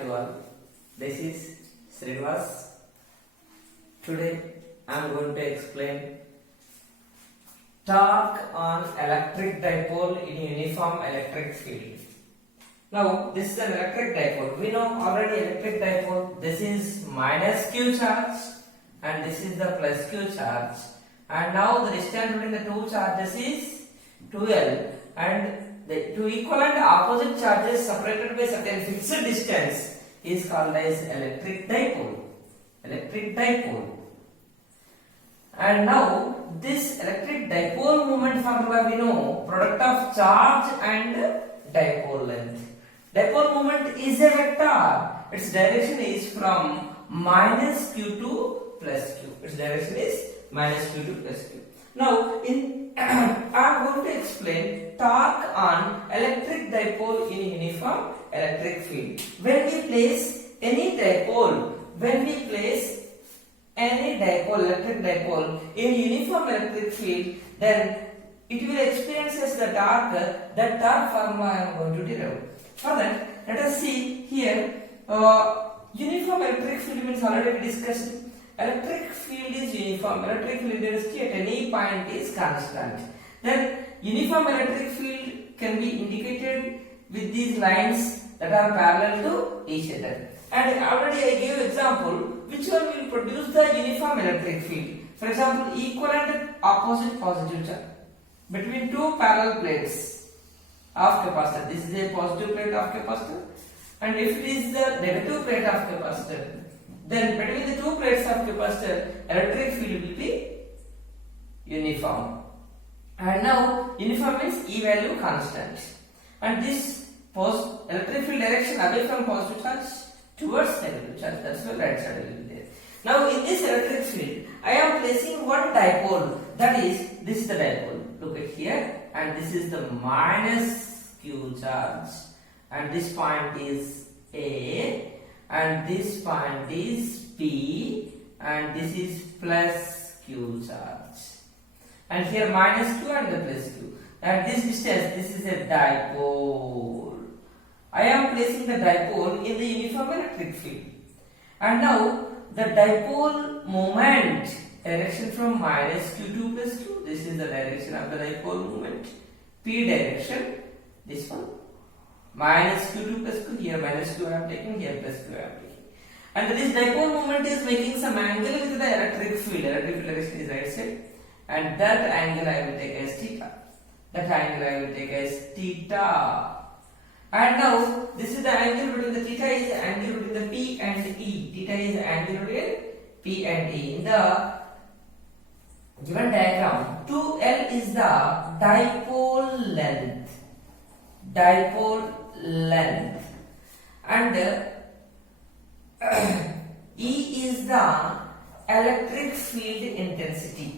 to all. This is Srinivas. Today I am going to explain torque on electric dipole in uniform electric field. Now this is an electric dipole. We know already electric dipole. This is minus q charge and this is the plus q charge. And now the distance between the two charges is 2L, and the two equivalent opposite charges separated by certain fixed distance is called as electric dipole. Electric dipole. And now this electric dipole moment formula we know, product of charge and dipole length. Dipole moment is a vector. Its direction is from minus q to plus q. Its direction is minus q to plus q. Now I am going to explain torque on electric dipole in uniform electric field. When we place any dipole, electric dipole in uniform electric field, then it will experience as the torque. That torque formula I am going to derive. For that, let us see here. Uniform electric field means already discussed. Electric field is uniform. Electric field intensity at any point is constant. Then uniform electric field can be indicated with these lines that are parallel to each other. And already I gave example which one will produce the uniform electric field. For example, equivalent opposite positive charge between two parallel plates of capacitor. This is a positive plate of capacitor, and if it is the negative plate of capacitor, then between the two plates of capacitor, electric field will be uniform. And now uniform means E value constant. And this electric field direction away from positive charge towards negative charge. That's why right side will be there. Now in this electric field, I am placing one dipole. That is, this is the dipole. Look at here, and this is the minus q charge, and this point is A, and this point is P, and this is plus q charge. And here minus q and the plus q. At this distance, this is a dipole. I am placing the dipole in the uniform electric field. And now the dipole moment, direction from minus q to plus q. This is the direction of the dipole moment. P direction, this one. Minus q to plus q. Here minus q I am taking, here plus q I am taking. And this dipole moment is making some angle with the electric field. Electric field direction is right side. And that angle I will take as theta. That angle I will take as theta. And now this is the angle between the theta is the angle between the P and E. Theta is the angle between P and E. In the given diagram, 2L is the dipole length. Dipole length. And E is the electric field intensity.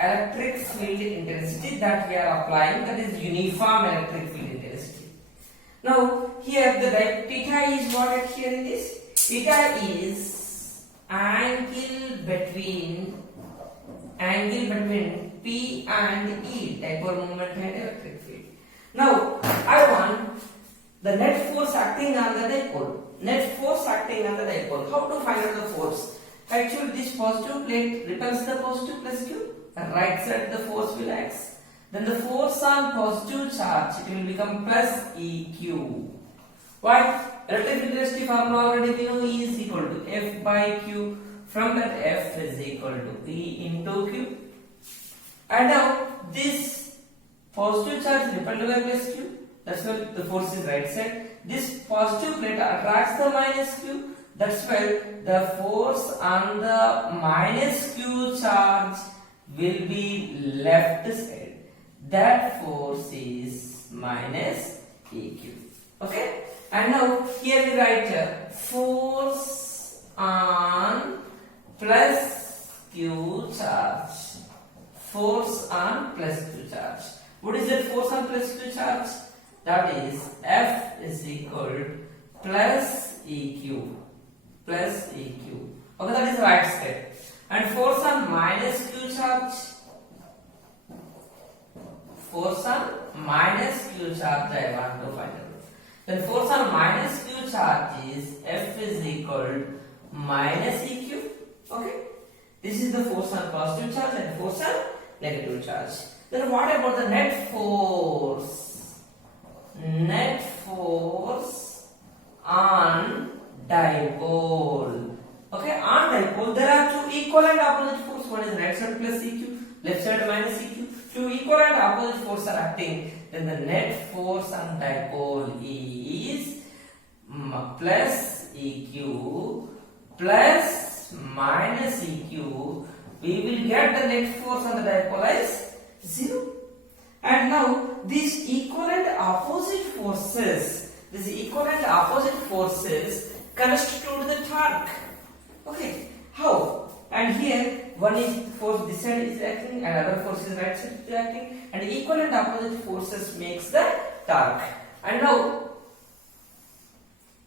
Electric field intensity that we are applying, that is uniform electric field intensity. Now here the theta is what at here in this? Theta is angle between P and E, dipole moment and electric field. Now I want the net force acting on the dipole. Net force acting on the dipole. How to find out the force? Actually this positive plate repels the positive plus q. Right side the force will act. Then the force on positive charge, it will become plus EQ. Why? Electric field intensity formula already we know E is equal to F by Q. From that F is equal to E into Q. And now this positive charge repelled by plus Q. That's why the force is right side. This positive plate attracts the minus Q. That's why the force on the minus Q charge will be left side. That force is minus EQ. Okay? And now here we write force on plus Q charge. Force on plus Q charge. What is that force on plus Q charge? That is F is equal to plus EQ. Plus EQ. Okay, that is right side. And force on minus Q charge. Force on minus Q charge I want to find out. Then force on minus q charge is F is equal to minus EQ. Okay. This is the force on positive charge and force on negative charge. Then what about the net force? Net force on dipole. Okay, on dipole there are two equal and opposite force. One is right side plus EQ, left side minus EQ. Two equal and opposite forces are acting. Then the net force on dipole is plus EQ plus minus EQ. We will get the net force on the dipole as 0. And now these equal and opposite forces, constitute the torque. Okay, how? And here one is force this side is acting, and other force is right side is acting, and equal and opposite forces makes the torque. And now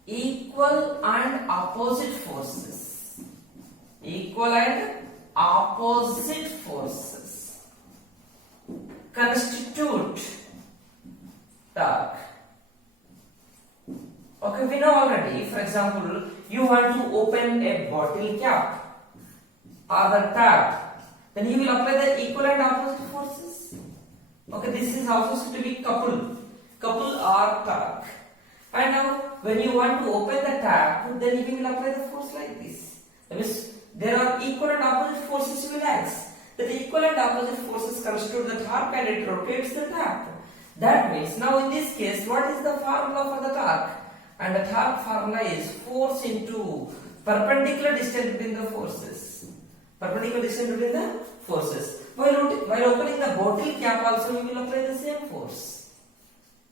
equal and opposite forces constitute torque. Okay, we know already. For example, you want to open a bottle cap or the tap, then you will apply the equal and opposite forces. Okay, this is also said to be couple or torque. And now when you want to open the tap, then you will apply the force like this. That means there are equal and opposite forces will act. The equal and opposite forces constitute the torque and it rotates the tap. That means now in this case, what is the formula for the torque? And the torque formula is force into perpendicular distance between the forces. Perpendicular distance between the forces. While opening the bottle cap also we will apply the same force.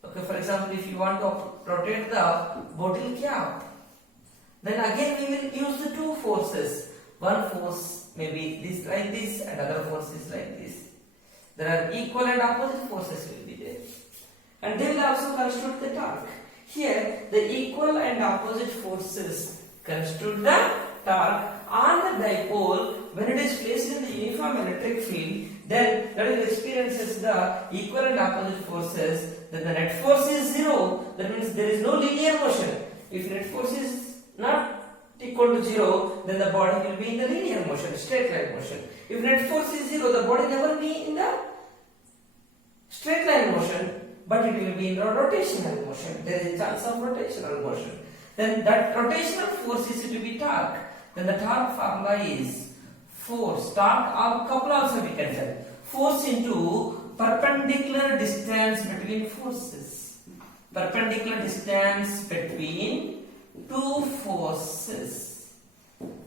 Okay, for example, if you want to rotate the bottle cap, then again we will use the two forces. One force may be this like this and other force is like this. There are equal and opposite forces will be there. And they will also constitute the torque. Here the equal and opposite forces constitute the torque on the dipole. When it is placed in the uniform electric field, then it experiences the equal and opposite forces. Then the net force is 0. That means there is no linear motion. If net force is not equal to 0, then the body will be in the linear motion, straight line motion. If net force is 0, the body never be in the straight line motion, but it will be in the rotational motion. There is a chance of rotational motion. Then that rotational force is to be torque. Then the torque formula is force, torque or couple also we can tell. Force into perpendicular distance between forces. Perpendicular distance between two forces.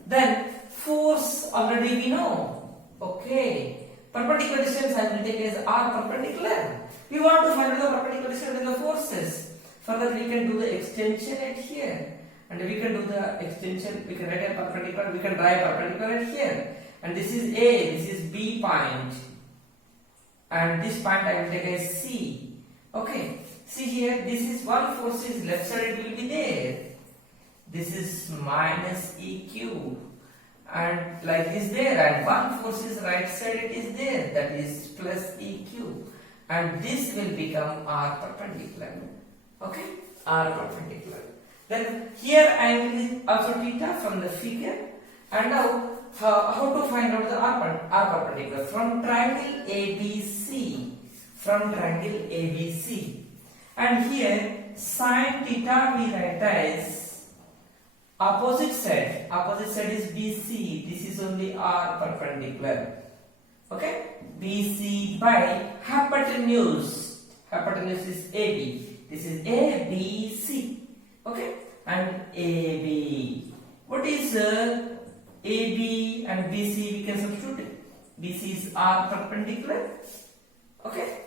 Then force already we know. Okay. Perpendicular distance I will take as R perpendicular. We want to find out the perpendicular distance in the forces. Further we can do the extension at here. And we can do the extension, we can write a perpendicular, we can draw a perpendicular at here. And this is A, this is B point. And this point I will take as C. Okay. See here, this is one force is left side, it will be there. This is minus EQ. And like this there, and one force is right side, it is there, that is plus EQ. And this will become R perpendicular. Okay, R perpendicular. Then here I will also theta from the figure. And now how to find out the R perpendicular? From triangle ABC. From triangle ABC. And here sin theta we write as opposite side. Opposite side is BC. This is only R perpendicular. Okay, BC by hypotenuse. Hypotenuse is AB. This is ABC. Okay, and AB. What is AB and BC? We can substitute it. BC is R perpendicular. Okay,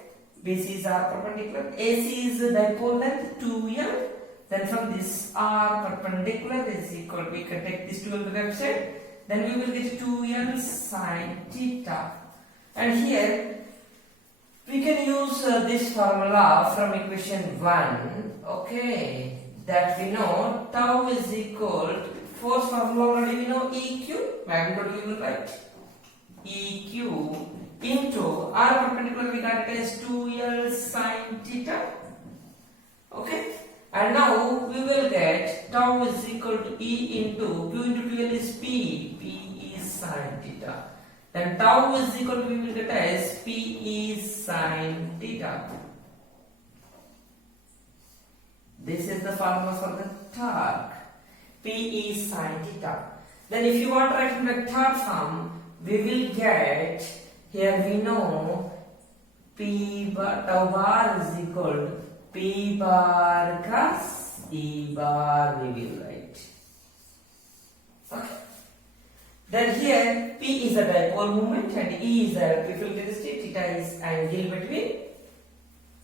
BC is R perpendicular. AC is the dipole length 2L. Then from this R perpendicular is equal. We can take this 2L to the left side. Then we will get 2L sin theta. And here we can use this formula from equation 1. Okay, that we know tau is equal to force formula already we know EQ, magnitude we will write EQ into R perpendicular we got it as 2L sin theta. Okay, And now we will get tau is equal to E into Q into 2L is P. P is sin theta. Then tau is equal to, we will get as P is sin theta. This is the formula for the torque. P is sin theta. Then if you want to write in the third form, we will get, here we know P bar, tau bar is equal to P bar cos E bar, we will write. Okay. Then here P is a dipole moment and E is the electric field density, theta is angle between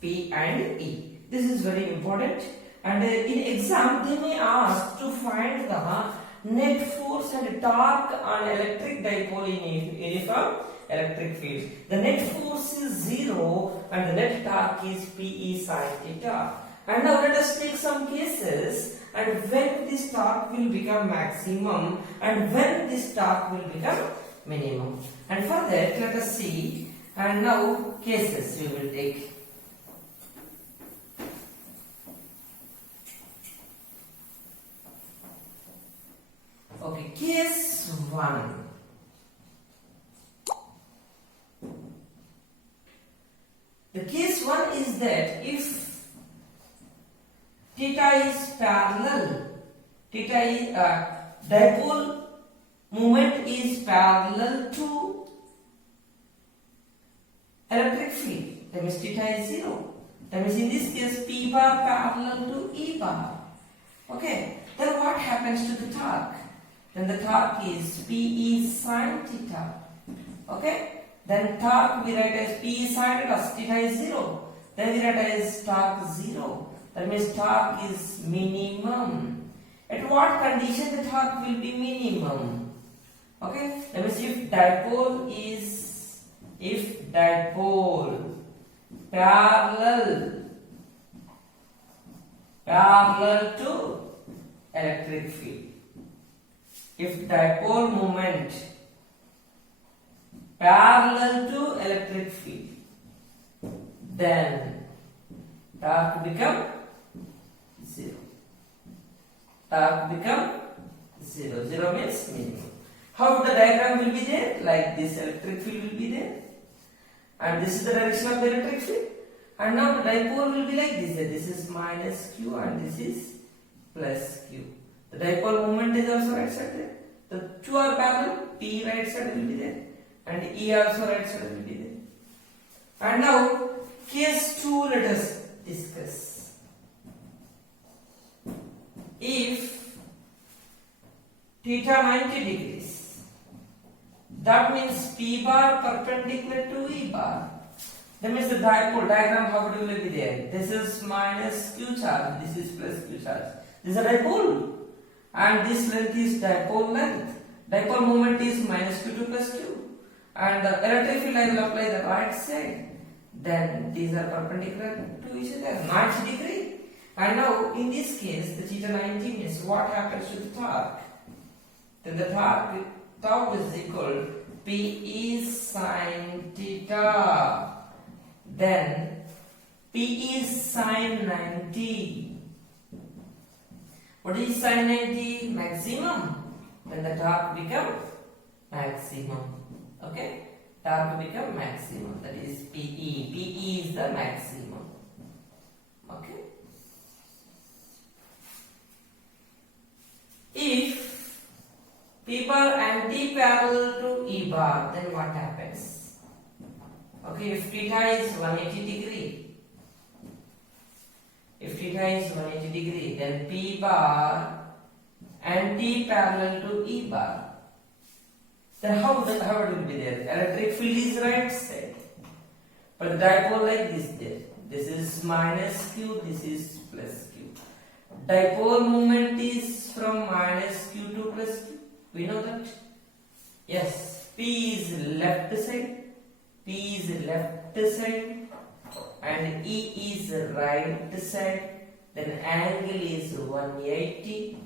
P and E. This is very important, and in exam they may ask to find the net force and torque on electric dipole in uniform electric field. The net force is 0 and the net torque is P sin theta. And now let us take some cases, and when this torque will become maximum and when this torque will become minimum. And for that let us see, and now cases we will take. Okay, case 1. The case 1 is that if theta is parallel, theta is dipole moment is parallel to electric field, that means theta is 0. That means in this case P bar parallel to E bar. Okay, then what happens to the torque? Then the torque is P is sin theta. Okay, then torque we write as P is sin theta, theta is 0. Then we write as torque 0. That means torque is minimum. At what condition the torque will be minimum? Okay, that means if dipole parallel to electric field. If dipole moment parallel to electric field, then torque become 0. Torque become 0. 0 means minimum. How the diagram will be there? Like this electric field will be there, and this is the direction of the electric field. And now the dipole will be like this. This is minus q and this is plus q. The dipole moment is also right side there. The two are parallel. P right side will be there, and E also right side will be there. And now case 2, let us discuss. If theta 90 degrees, that means P bar perpendicular to E bar. That means the dipole diagram, how it will be there? This is minus q charge, this is plus q charge. This is a dipole, and this length is dipole length. Dipole moment is minus q2 plus q, and the electric field I will apply the right side. Then these are perpendicular to each other, 90 degree. And now in this case, the theta 90 means what happens to the torque? Then the torque tau is equal P is sin theta. Then P is sin 90. What is sin 90? Maximum. Then the torque become maximum. Okay? Torque become maximum. That is PE. PE is the maximum. Okay? If P bar anti-parallel to E bar, then what happens? Okay, if theta is 180 degree, then P bar anti-parallel to E bar. Then how it will be there? Electric field is right side, but the dipole like this there. This is minus q, this is plus q. Dipole moment is from minus q to plus q. We know that. Yes, P is left side. P is left side and E is right side, then angle is 180.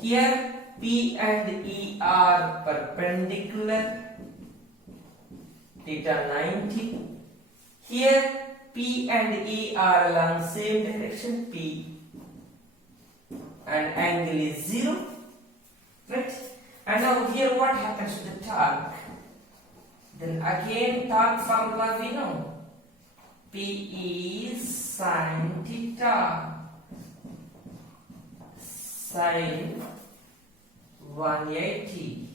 Here P and E are perpendicular, theta 90. Here P and E are along same direction, P and angle is 0, right? And now here what happens to the torque? Then again torque formula we know. P is sin theta, sin 180.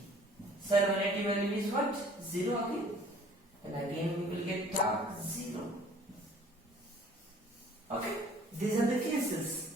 Sin 180 value is what? 0 again. And again we will get torque 0. Okay, these are the cases.